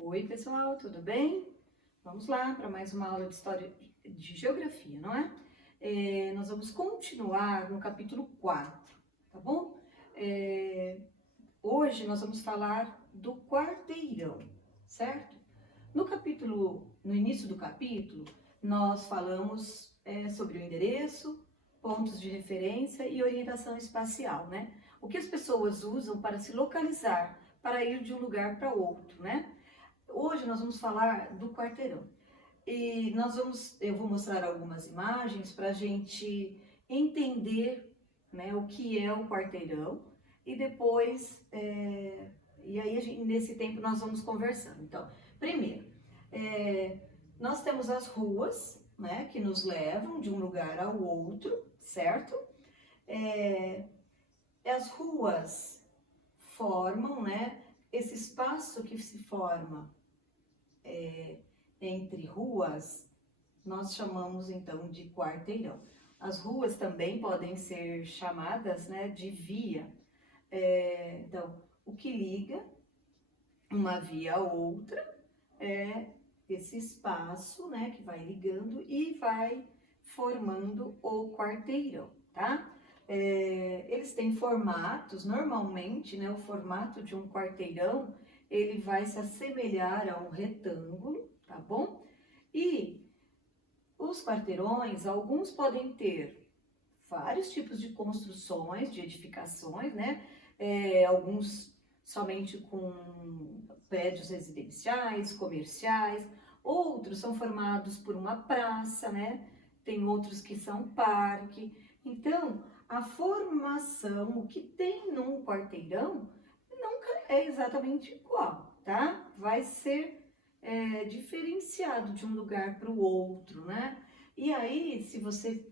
Oi, pessoal, tudo bem? Vamos lá para mais uma aula de História de Geografia, não é? Nós vamos continuar no capítulo 4, tá bom? Hoje nós vamos falar do quarteirão, certo? No início do capítulo, nós falamos sobre o endereço, pontos de referência e orientação espacial, né? O que as pessoas usam para se localizar, para ir de um lugar para outro, né? Hoje nós vamos falar do quarteirão e eu vou mostrar algumas imagens para a gente entender, né, o que é o quarteirão e depois, e aí nesse tempo nós vamos conversando. Então, primeiro, nós temos as ruas, né, que nos levam de um lugar ao outro, certo? As ruas formam, né, esse espaço que se forma entre ruas, nós chamamos então de quarteirão. As ruas também podem ser chamadas, né, de via. Então, o que liga uma via a outra é esse espaço, né, que vai ligando e vai formando o quarteirão, tá? Eles têm formatos, normalmente, né, o formato de um quarteirão, ele vai se assemelhar a um retângulo, tá bom? E os quarteirões, alguns podem ter vários tipos de construções, de edificações, né? Alguns somente com prédios residenciais, comerciais, outros são formados por uma praça, né? Tem outros que são parque. Então, a formação, o que tem num quarteirão, nunca é exatamente igual, tá? Vai ser diferenciado de um lugar para o outro, né? E aí, se você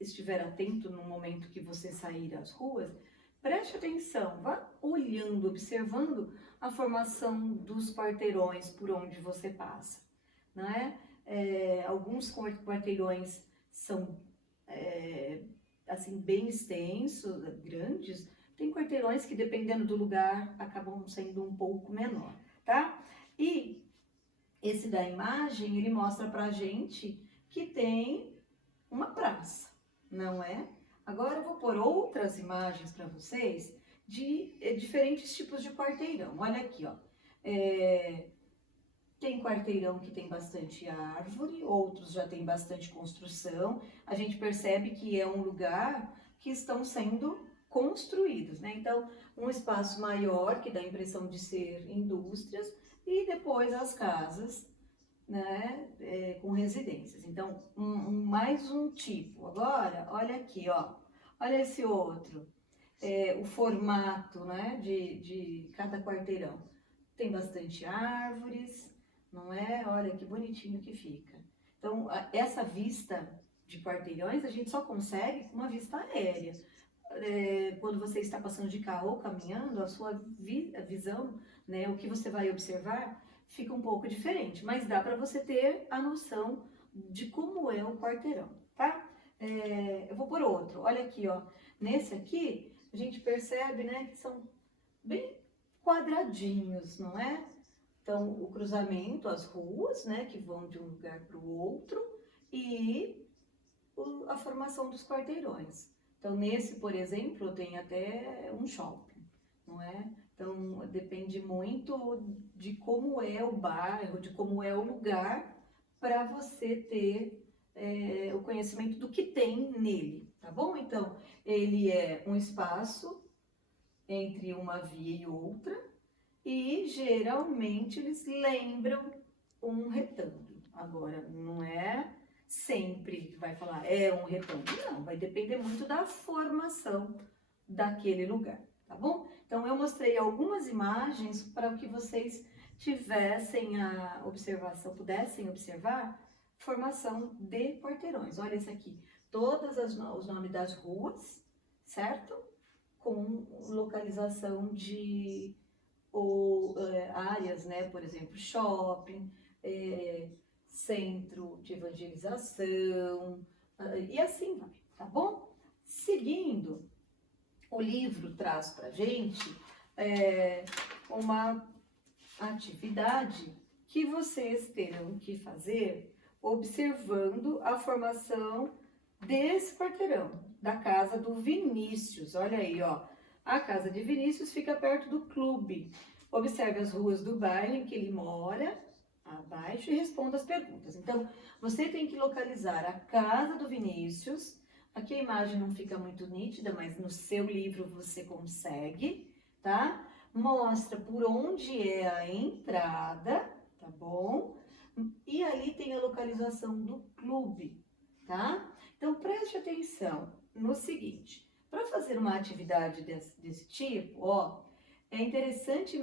estiver atento no momento que você sair às ruas, preste atenção, vá olhando, observando a formação dos quarteirões por onde você passa, né? Alguns quarteirões são assim bem extensos, grandes. Tem quarteirões que, dependendo do lugar, acabam sendo um pouco menor, tá? E esse da imagem, ele mostra pra gente que tem uma praça, não é? Agora eu vou pôr outras imagens para vocês de diferentes tipos de quarteirão. Olha aqui, ó. Tem quarteirão que tem bastante árvore, outros já tem bastante construção. A gente percebe que é um lugar que estão sendo construídos, né? Então, um espaço maior, que dá a impressão de ser indústrias, e depois as casas, né, com residências. Então, mais um tipo. Agora, olha aqui, ó. Olha esse outro. O formato, né, de cada quarteirão. Tem bastante árvores, não é? Olha que bonitinho que fica. Então, essa vista de quarteirões a gente só consegue com uma vista aérea. Quando você está passando de carro ou caminhando, a sua visão, né, o que você vai observar, fica um pouco diferente, mas dá para você ter a noção de como é o quarteirão, tá? Eu vou por outro, olha aqui, ó. Nesse aqui, a gente percebe, né, que são bem quadradinhos, não é? Então, o cruzamento, as ruas, né, que vão de um lugar para o outro, e a formação dos quarteirões. Então, nesse, por exemplo, tem até um shopping, não é? Então, depende muito de como é o bairro, de como é o lugar, para você ter o conhecimento do que tem nele, tá bom? Então, ele é um espaço entre uma via e outra, e geralmente eles lembram um retângulo. Agora, não é sempre que vai falar é um retângulo, não, vai depender muito da formação daquele lugar, tá bom? Então, eu mostrei algumas imagens para que vocês tivessem a observação, pudessem observar formação de quarteirões. Olha esse aqui, todos os nomes das ruas, certo? Com localização de áreas, né? Por exemplo, shopping, centro de evangelização, e assim vai, tá bom? Seguindo, o livro traz pra gente uma atividade que vocês terão que fazer observando a formação desse quarteirão, da casa do Vinícius. Olha aí, ó. A casa de Vinícius fica perto do clube. Observe as ruas do bairro em que ele mora, abaixo, e responda as perguntas. Então, você tem que localizar a casa do Vinícius. Aqui a imagem não fica muito nítida, mas no seu livro você consegue, tá? Mostra por onde é a entrada, tá bom? E ali tem a localização do clube, tá? Então, preste atenção no seguinte. Para fazer uma atividade desse tipo, ó, é interessante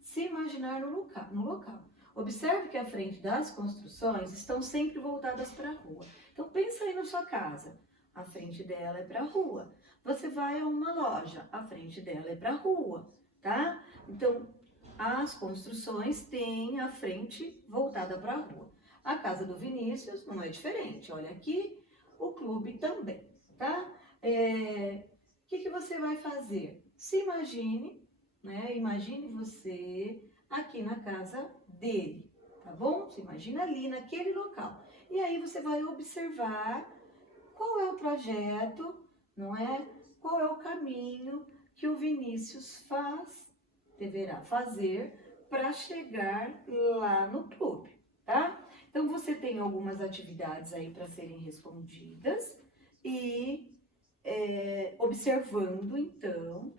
se imaginar no local. Observe que a frente das construções estão sempre voltadas para a rua. Então, pensa aí na sua casa. A frente dela é para a rua. Você vai a uma loja, a frente dela é para a rua, tá? Então, as construções têm a frente voltada para a rua. A casa do Vinícius não é diferente. Olha aqui, o clube também, tá? O que você vai fazer? Se imagine, né? Imagine você aqui na casa dele, tá bom? Se imagina ali naquele local. E aí você vai observar qual é o projeto, não é? Qual é o caminho que o Vinícius deverá fazer para chegar lá no clube, tá? Então, você tem algumas atividades aí para serem respondidas e observando, então,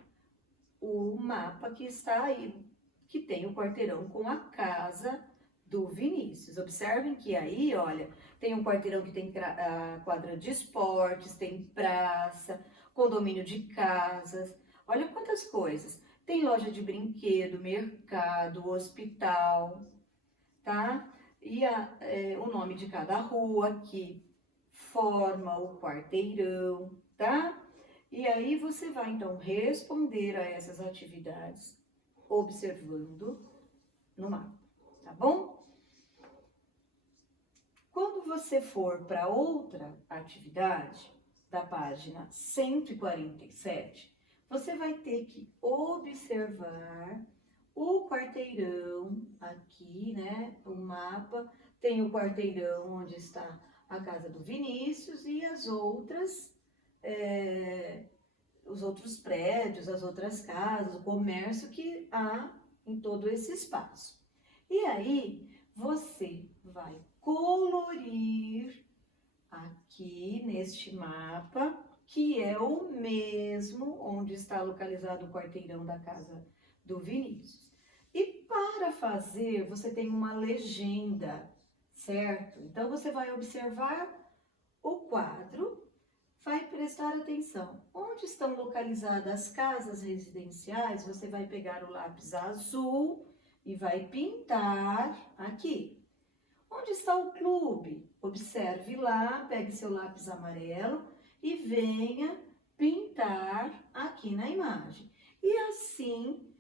o mapa que está aí, que tem o quarteirão com a casa do Vinícius. Observem que aí, olha, tem um quarteirão que tem a quadra de esportes, tem praça, condomínio de casas, olha quantas coisas. Tem loja de brinquedo, mercado, hospital, tá? E o nome de cada rua que forma o quarteirão, tá? E aí você vai, então, responder a essas atividades observando no mapa, tá bom? Quando você for para outra atividade, da página 147, você vai ter que observar o quarteirão aqui, né? O mapa tem o quarteirão onde está a casa do Vinícius e os outros prédios, as outras casas, o comércio que há em todo esse espaço. E aí, você vai colorir aqui neste mapa, que é o mesmo onde está localizado o quarteirão da casa do Vinícius. E para fazer, você tem uma legenda, certo? Então, você vai observar o quadro, vai prestar atenção. Onde estão localizadas as casas residenciais, você vai pegar o lápis azul e vai pintar aqui. Onde está o clube? Observe lá, pegue seu lápis amarelo e venha pintar aqui na imagem. E assim,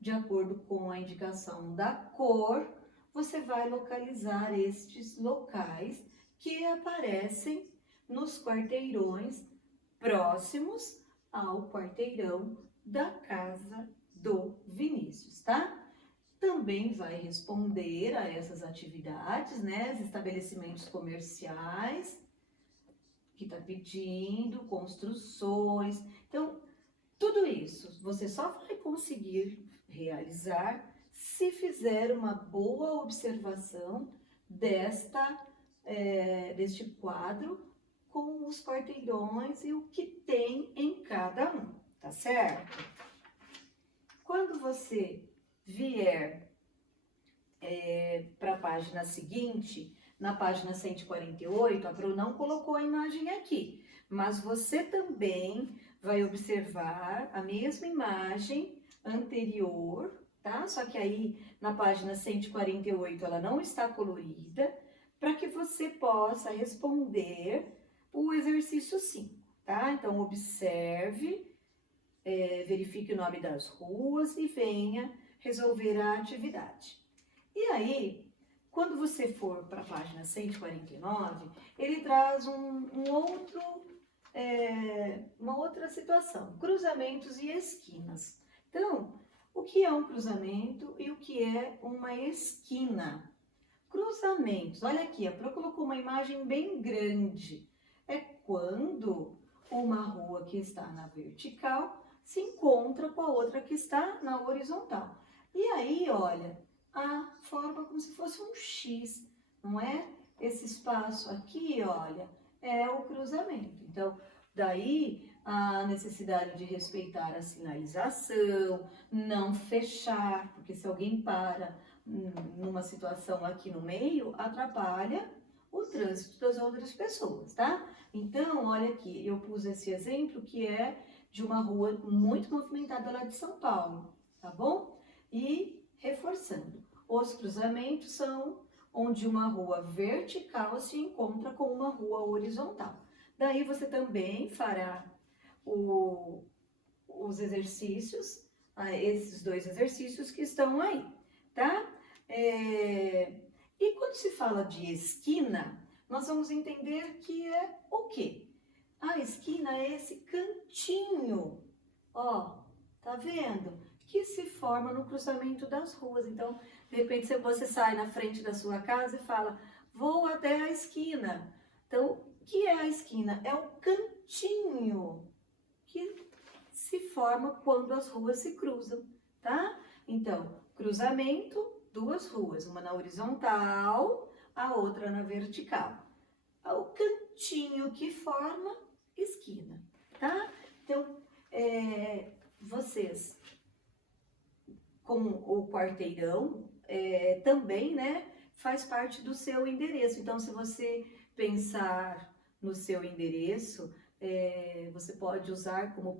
de acordo com a indicação da cor, você vai localizar estes locais que aparecem nos quarteirões próximos ao quarteirão da casa do Vinícius, tá? Também vai responder a essas atividades, né? Os estabelecimentos comerciais, que está pedindo, construções. Então, tudo isso você só vai conseguir realizar se fizer uma boa observação deste quadro com os quarteirões e o que tem em cada um, tá certo? Quando você vier para a página seguinte, na página 148, a Bru não colocou a imagem aqui, mas você também vai observar a mesma imagem anterior, tá? Só que aí na página 148 ela não está colorida, para que você possa responder o exercício 5, tá? Então, observe, verifique o nome das ruas e venha resolver a atividade. E aí, quando você for para a página 149, ele traz uma outra situação, cruzamentos e esquinas. Então, O que é um cruzamento e o que é uma esquina? Cruzamentos, olha aqui, a Pro colocou uma imagem bem grande. É quando uma rua que está na vertical se encontra com a outra que está na horizontal. E aí, olha, a forma como se fosse um X, não é? Esse espaço aqui, olha, é o cruzamento. Então, daí a necessidade de respeitar a sinalização, não fechar, porque se alguém para numa situação aqui no meio, atrapalha o trânsito das outras pessoas, tá? Então, olha aqui, eu pus esse exemplo que é de uma rua muito movimentada lá de São Paulo, tá bom? E reforçando, os cruzamentos são onde uma rua vertical se encontra com uma rua horizontal. Daí você também fará os exercícios, esses dois exercícios que estão aí, tá? E quando se fala de esquina, nós vamos entender que é o quê? A esquina é esse cantinho, ó, tá vendo? Que se forma no cruzamento das ruas. Então, de repente, se você sai na frente da sua casa e fala, vou até a esquina. Então, o que é a esquina? É o cantinho que se forma quando as ruas se cruzam, tá? Então, cruzamento, duas ruas, uma na horizontal, a outra na vertical. O cantinho que forma esquina, tá? Então, vocês, com o quarteirão, também, né, faz parte do seu endereço. Então, se você pensar no seu endereço, você pode usar como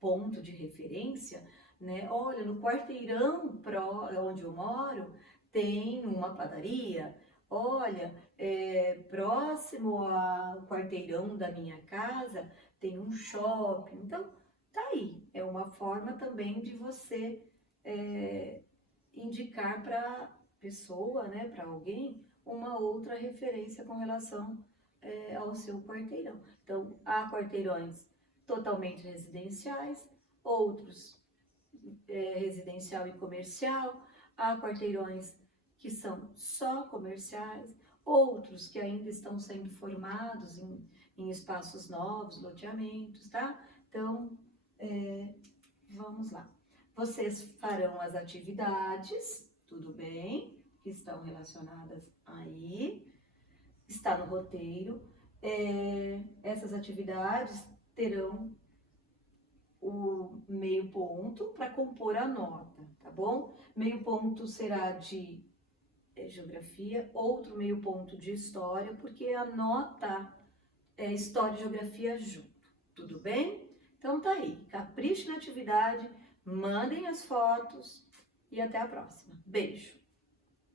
ponto de referência, né? Olha, no quarteirão onde eu moro, tem uma padaria. Olha, próximo ao quarteirão da minha casa, tem um shopping. Então, tá aí. É uma forma também de você indicar para pessoa, né, para alguém, uma outra referência com relação ao seu quarteirão. Então, há quarteirões totalmente residenciais, outros residencial e comercial, há quarteirões que são só comerciais, outros que ainda estão sendo formados em espaços novos, loteamentos, tá? Então, vamos lá. Vocês farão as atividades, tudo bem, que estão relacionadas aí, está no roteiro. Essas atividades terão o meio ponto para compor a nota, tá bom? Meio ponto será de geografia, outro meio ponto de história, porque a nota é história e geografia junto, tudo bem? Então tá aí, capriche na atividade, mandem as fotos e até a próxima. Beijo!